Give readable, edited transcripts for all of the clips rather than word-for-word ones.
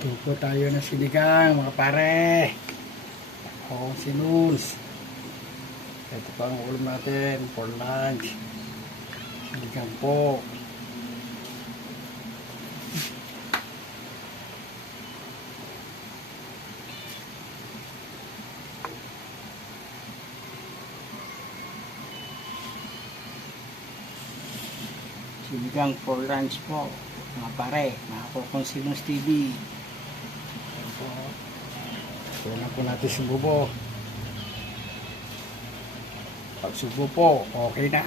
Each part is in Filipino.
Tupo tayo ng sinigang mga pare. O sinus. Ito pa ang ulam natin for lunch. Sinigang po. Sinigang for lunch po mga pare, mga Kukonsinus TV. Ayan po. Kuha po natin sububo. Pag subo po, okay na.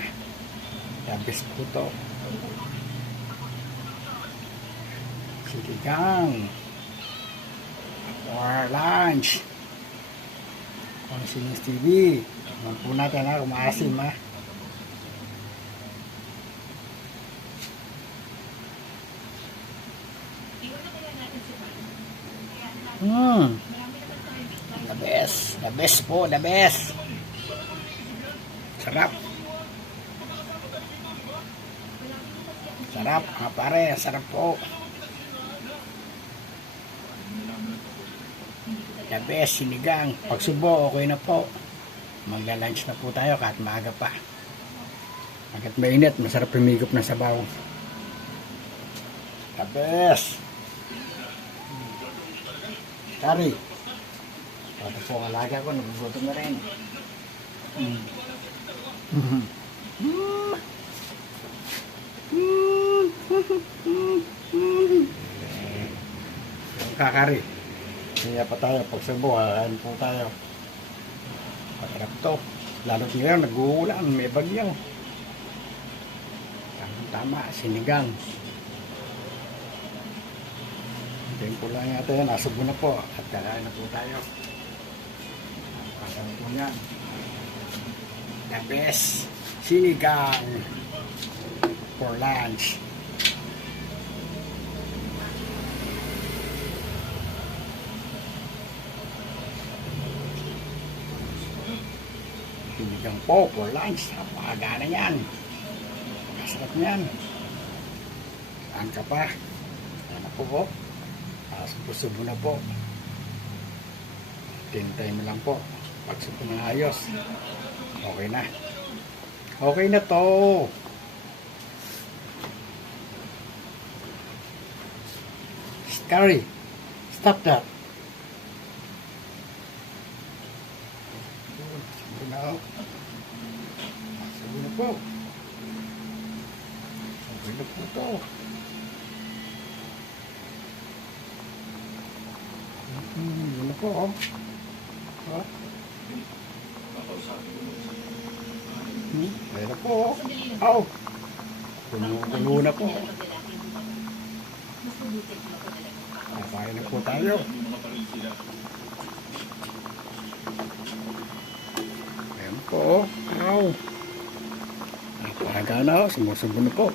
Labis po to. Sinigang for lunch. Kukonsinus TV. Ayan po natin ha, kumaasim ha. The best. The best po. The best. Sarap. Sarap. Mga pare. Sarap po. The best. Sinigang. Pagsubo, okay na po. Magla-lunch na po tayo kahit maaga pa. Kahit mainit, masarap pumigop na sabaw. The best. Kari. Ito po ang alaga ko, nagugutom na rin. Kakari. Kaya pa tayo, pag subo, hahain po tayo. Patarap to. Lalo ngayon, nag-uulan, may bagyo. Tama, sinigang. Hintayin ko lang yata yan, nasubo na po at kakain na po tayo. Pasang po yan. The best sinigang for lunch. Sinigang po for lunch. Napakagana yan. Masarap yan. Saan ka pa? Ano po po? Subo na po. Tintay mo lang po. Pag subo na ayos. Okay na. Okay na to. Scary. Stop that. Subo na. Subo na po. Okay na po to. Ano po, oh. Oh. Ayan po, oh. Aw. Puno na po. Kakain na po tayo. Ayan po, oh. Aw. Napakaga na, oh. Sumusubo na po.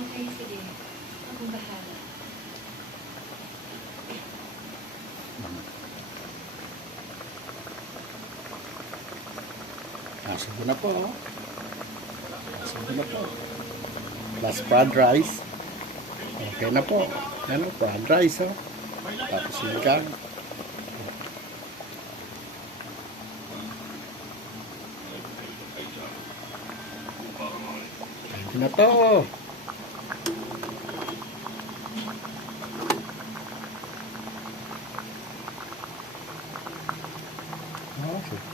Okay, sige. Ako bahala. Nasubo na po. Nasubo na po. Plus fried rice. Okay na po. Yan o, fried rice o. Tapos sinigang. Pwede na to.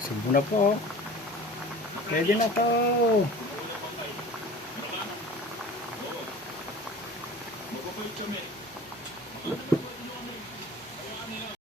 Subo na po. Pwede na to.